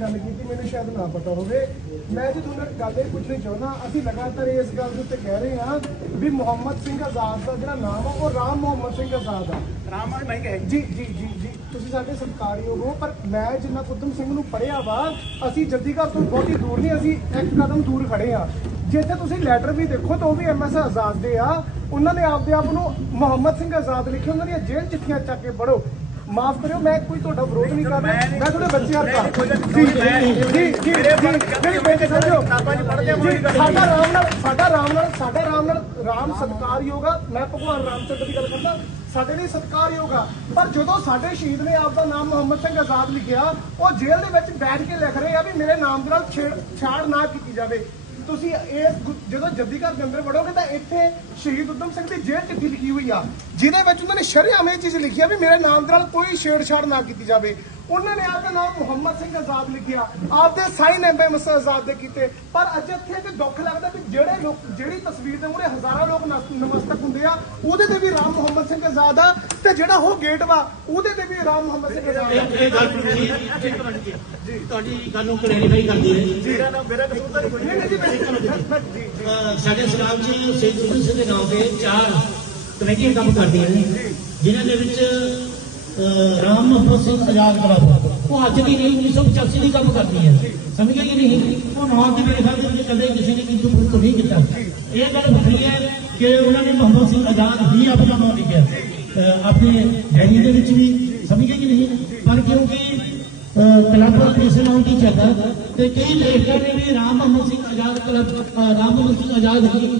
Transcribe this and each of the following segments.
ਗੱਲ ਕੀਤੀ ਮੈਨੂੰ ਸ਼ਾਇਦ ਨਾ ਪਤਾ ਹੋਵੇ। ਮੈਂ ਜੀ ਤੁਹਾਨੂੰ ਇੱਕ ਗੱਲ ਇਹ ਪੁੱਛਣੀ ਚਾਹੁੰਦਾ ਅਸੀਂ ਲਗਾਤਾਰ ਇਸ ਗੱਲ ਦੇ ਉੱਤੇ ਕਹਿ ਰਹੇ ਹਾਂ ਵੀ ਮੁਹੰਮਦ ਸਿੰਘ ਆਜ਼ਾਦ ਦਾ ਜਿਹੜਾ ਨਾਮ ਆ ਉਹ ਰਾਮ ਮੁਹੰਮਦ ਸਿੰਘ ਆਜ਼ਾਦ ਆ। ਰਾਮ ਮੈਂ ਕਹੇ ਜੀ ਜੀ ਜੀ ਜੀ। ਤੁਸੀਂ ਸਾਡੇ ਸਤਿਕਾਰਯੋਗ ਹੋ ਪਰ ਮੈਂ ਜਿੰਨਾ ਕੁੱਦਮ ਸਿੰਘ ਨੂੰ ਪੜਿਆ ਵਾ ਅਸੀਂ ਜੱਦੀਗੜ੍ਹ ਤੋਂ ਬਹੁਤੀ ਦੂਰ ਨਹੀਂ ਅਸੀਂ ਇੱਕ ਕਦਮ ਦੂਰ ਖੜੇ ਆ ਜੇ ਇੱਥੇ ਤੁਸੀਂ ਲੈਟਰ ਵੀ ਦੇਖੋ ਤਾਂ ਉਹ ਵੀ ਐਮਐਸ ਆਜ਼ਾਦ ਦੇ ਆ। ਉਹਨਾਂ ਨੇ ਆਪਦੇ ਆਪ ਨੂੰ ਮੁਹੰਮਦ ਸਿੰਘ ਆਜ਼ਾਦ ਲਿਖੇ ਉਹਨਾਂ ਦੀਆਂ ਜੇਲ੍ਹ ਚਿੱਠੀਆਂ ਚੱਕ ਕੇ ਪੜੋ ਮਾਫ ਕਰਿਓ ਮੈਂ ਕੋਈ ਤੁਹਾਡਾ ਵਿਰੋਧ ਨਹੀਂ ਕਰ ਰਿਹਾ। ਮੈਂ ਤੁਹਾਡੇ ਬੱਚੇ ਹਰਕਾ ਜੀ ਜੀ ਜੀ ਜੀ ਮੇਰੀ ਬੇਨਤੀ ਸਮਝੋ। ਸਾਡਾ ਰਾਮ ਨਾਲ ਸਾਡਾ ਰਾਮ ਨਾਲ ਸਾਡਾ ਰਾਮ ਨਾਲ ਰਾਮ ਸਤਿਕਾਰਯੋਗ ਆ। ਮੈਂ ਭਗਵਾਨ ਰਾਮਚੰਦਰ ਦੀ ਗੱਲ ਕਰਦਾ। ਸਾਡੇ ਲਈ ਸਤਿਕਾਰਯੋਗ ਆ। ਪਰ ਜਦੋਂ ਸਾਡੇ ਸ਼ਹੀਦ ਨੇ ਆਪ ਦਾ ਨਾਮ ਮੁਹੰਮਦ ਸਿੰਘ ਆਜ਼ਾਦ ਲਿਖਿਆ ਉਹ ਜੇਲ੍ਹ ਦੇ ਵਿੱਚ ਬੈਠ ਕੇ ਲਿਖ ਰਹੇ ਆ ਵੀ ਮੇਰੇ ਨਾਮ ਦੇ ਨਾਲ ਛੇੜ ਛਾੜ ਨਾ ਕੀਤੀ ਜਾਵੇ। ਤੁਸੀਂ ਇਹ ਗੁ- ਜਦੋਂ ਜੱਦੀਗੜ੍ਹ ਦੇ ਅੰਦਰ ਵੜੋਗੇ ਤਾਂ ਇੱਥੇ ਸ਼ਹੀਦ ਉਦਮ ਸਿੰਘ ਦੀ ਜੇਲ੍ਹ ਚਿੱਠੀ ਲਿਖੀ ਹੋਈ ਆ, ਜਿਹਦੇ ਵਿੱਚ ਉਹਨਾਂ ਨੇ ਸ਼ਰੇਆਮ ਇਹ ਚੀਜ਼ ਲਿਖੀ ਆ ਵੀ ਮੇਰੇ ਨਾਮ ਦੇ ਨਾਲ ਕੋਈ ਛੇੜਛਾੜ ਨਾ ਕੀਤੀ ਜਾਵੇ। ਉਹਨਾਂ ਨੇ ਆਪਦਾ ਨਾਮ ਮੁਹੰਮਦ ਸਿੰਘ ਆਜ਼ਾਦ ਲਿਖਿਆ ਆਪਦੇ ਸਾਈਨ ਐਮਬੇ ਮਸਾ ਆਜ਼ਾਦ ਦੇ ਕੀਤੇ। ਪਰ ਅੱਜ ਇੱਥੇ ਇੱਕ ਦੁੱਖ ਲੱਗਦਾ ਵੀ ਜਿਹੜੇ ਲੋਕ ਜਿਹੜੀ ਤਸਵੀਰ ਦੇ ਮੂਹਰੇ ਹਜ਼ਾਰਾਂ ਲੋਕ ਨਮਸਤਕ ਹੁੰਦੇ ਆ ਉਹਦੇ ਤੇ ਵੀ ਰਾਮ ਮੁਹੰਮਦ ਸਿੰਘ ਆਜ਼ਾਦ ਆ ਤੇ ਜਿਹੜਾ ਉਹ ਗੇਟ ਵਾ ਉਹਦੇ ਤੇ ਵੀ ਰਾਮ ਮੁਹੰਮਦ ਸਿੰਘ ਆਜ਼ਾਦ ਆ। ਇਹ ਗੱਲ ਜੀ ਤੁਹਾਡੀ ਗੱਲ ਨੂੰ ਕਲੈਰੀਫਾਈ ਕਰਦੀ ਹੈ ਮੇਰਾ ਨਾਮ ਮੇਰਾ ਕਸੂਰ ਤਾਂ ਨਹੀਂ ਕੋਈ ਨਹੀਂ ਨਹੀਂ ਜੀ। ਜੀ ਜੀ। ਸਾਡੇ ਸਲਾਮ ਸ਼ਹੀਦ ਉਦਮ ਸਿੰਘ ਦੇ ਨਾਮ ਤੇ ਚਾਰ ਕਮੇਟੀਆਂ ਕੰਮ ਕਰਦੀਆਂ ਨੇ ਜਿਨ੍ਹਾਂ ਦੇ ਵਿੱਚ ਰਾਮ ਮੁਹੰਮਦ ਸਿੰਘ ਆਜ਼ਾਦ ਕਲੱਬ ਉਹ ਅੱਜ ਦੀ ਨਹੀਂ 1985 ਦੀ ਕੰਮ ਕਰਦੀ ਹੈ ਸਮਝ ਗਏ ਕਿ ਨਹੀਂ ਉਹ ਨਾਮ ਦੇ ਮੇਰੇ ਖਿਆਲ ਦੇ ਵਿੱਚ ਕਦੇ ਕਿਸੇ ਨੇ ਕਿੰਤੂ ਪਰੰਤੂ ਨਹੀਂ ਕੀਤਾ ਇਹ ਗੱਲ ਵੱਖਰੀ ਹੈ ਕਿ ਉਹਨਾਂ ਨੇ ਮੁਹੰਮਦ ਸਿੰਘ ਆਜ਼ਾਦ ਹੀ ਆਪਣਾ ਨਾਮ ਲਿਖਿਆ ਅਹ, ਆਪਣੇ ਡੈਰੀ ਦੇ ਵਿੱਚ ਵੀ ਸਮਝ ਗਏ ਕਿ ਨਹੀਂ ਪਰ ਕਿਉਂਕਿ ਕਲੱਬ ਇਸ ਨਾਮ ਦੀ ਜਗ੍ਹਾ ਤੇ ਕਈ ਲੇਖਕਾਂ ਨੇ ਵੀ ਰਾਮ ਮੁਹੰਮਦ ਸਿੰਘ ਆਜ਼ਾਦ ਕਲੱਬ ਅਹ, ਰਾਮ ਮੁਹੰਮਦ ਸਿੰਘ ਆਜ਼ਾਦ ਹੀ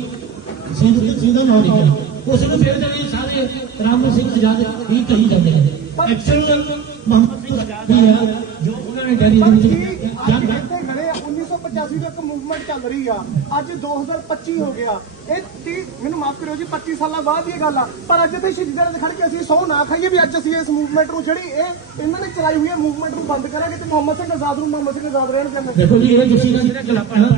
ਸਿੰਘ ਸਿੰਘ ਦਾ ਨਾਮ ਲਿਖਿਆ ਉਸ ਨੂੰ ਫਿਰ ਜਿਹੜੇ ਸਾਰੇ ਰਾਮ ਮੁਹੰਮਦ ਸਿੰਘ ਆਜ਼ਾਦ ਹੀ ਕਹੀ ਜਾਂਦੇ ਨੇ ਐਕਚੁਅਲ ਮੁਹੰਮਦ ਸਿੰਘ ਆਜ਼ਾਦ ਹੀ ਆ ਜੋ ਉਹਨਾਂ ਨੇ ਡੈਰੀ ਪਰ ਦੇ ਜੀ ਵਿੱਚ ਅੱਜ ਜੰਗ ਇੱਥੇ ਖੜੇ ਆ 1985 ਦਾ ਇੱਕ ਮੂਵਮੈਂਟ ਚੱਲ ਰਹੀ ਆ ਅੱਜ 2025 ਹੋ ਗਿਆ ਇਹ 30 ਮੈਨੂੰ ਮਾਫ ਕਰਿਓ ਜੀ 25 ਸਾਲਾਂ ਬਾਅਦ ਦੀ ਇਹ ਗੱਲ ਆ। ਪਰ ਅੱਜ ਇੱਥੇ ਸ਼ਹੀਦਾਂ ਦੇ ਖੜ ਕੇ ਅਸੀਂ ਸੌ ਨਾ ਖਾਈਏ ਵੀ ਅੱਜ ਅਸੀਂ ਇਸ ਮੂਵਮੈਂਟ ਨੂੰ ਜਿਹੜੀ ਇਹ ਇਹਨਾਂ ਨੇ ਚਲਾਈ ਹੋਈ ਹੈ ਮੂਵਮੈਂਟ ਨੂੰ ਬੰਦ ਕਰਾਂਗੇ ਤੇ ਮੁਹੰਮਦ ਸਿੰਘ ਆਜ਼ਾਦ ਨੂੰ ਮੁਹੰਮਦ ਸਿੰਘ ਆਜ਼ਾਦ ਰਹਿਣ ਦੇਣਾ ਦੇਖੋ ਜੀ ਇਹ ਤੁਸੀਂ ਦਾ ਜਿਹੜਾ ਕਲੱਬ ਹੈ ਨਾ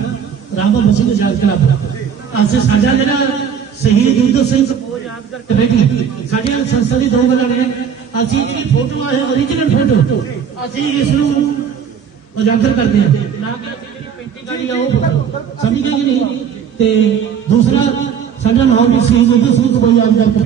ਰਾਮ ਮੁਹੰਮਦ ਸਿੰਘ ਆਜ਼ਾਦ ਕਲੱਬ ਅਸੀਂ ਸਾਡਾ ਜਿਹੜਾ ਸ਼ਹੀਦ ਉਦਮ ਸਿੰਘ ਨੂੰ ਯਾਦ ਕਰਕੇ ਬੈਠੀ ਸਾਡੀਆਂ ਸੰਸਥਾ ਦੀ ਦੋ ਗੱਲਾਂ ਨੇ। ਅਸੀਂ ਜਿਹੜੀ ਫੋਟੋ ਹੈ origignal ਫੋਟੋ ਅਸੀਂ ਇਸ ਨੂੰ ਉਜਾਗਰ ਕਰਦੇ ਹਾਂ। ਨਾ ਕਿ ਜਿਹੜੀ ਪੇਂਟਿੰਗ ਆਈ ਆ, ਉਹ ਸਮਝ ਗਏ ਕਿ ਨਹੀਂ? ਤੇ ਦੂਸਰਾ, ਸਾਡਾ ਨਾਮ ਵੀ ਸ਼ਹੀਦ ਉਦਮ ਸਿੰਘ ਨੂੰ ਯਾਦ ਕਰਕੇ